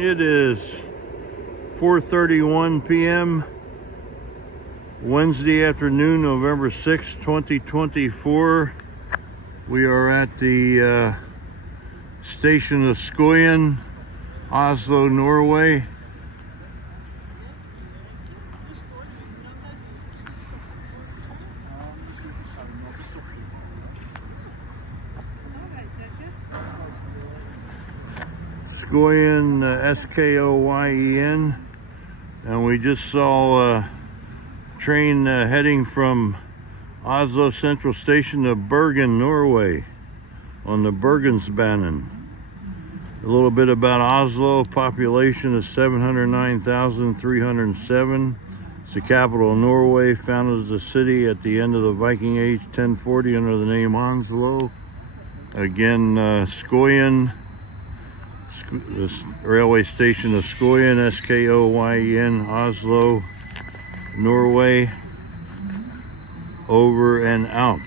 It is 4:31 p.m. Wednesday afternoon, November 6, 2024. We are at the station of Skoyen, Oslo, Norway. Skoyen, Skoyen, and we just saw a train heading from Oslo Central Station to Bergen, Norway, on the Bergensbanen. A little bit about Oslo. Population is 709,307. It's the capital of Norway, founded as a city at the end of the Viking Age, 1040, under the name Oslo. Again, Skoyen, the railway station of Skoyen, Skoyen, Oslo, Norway. Over and out.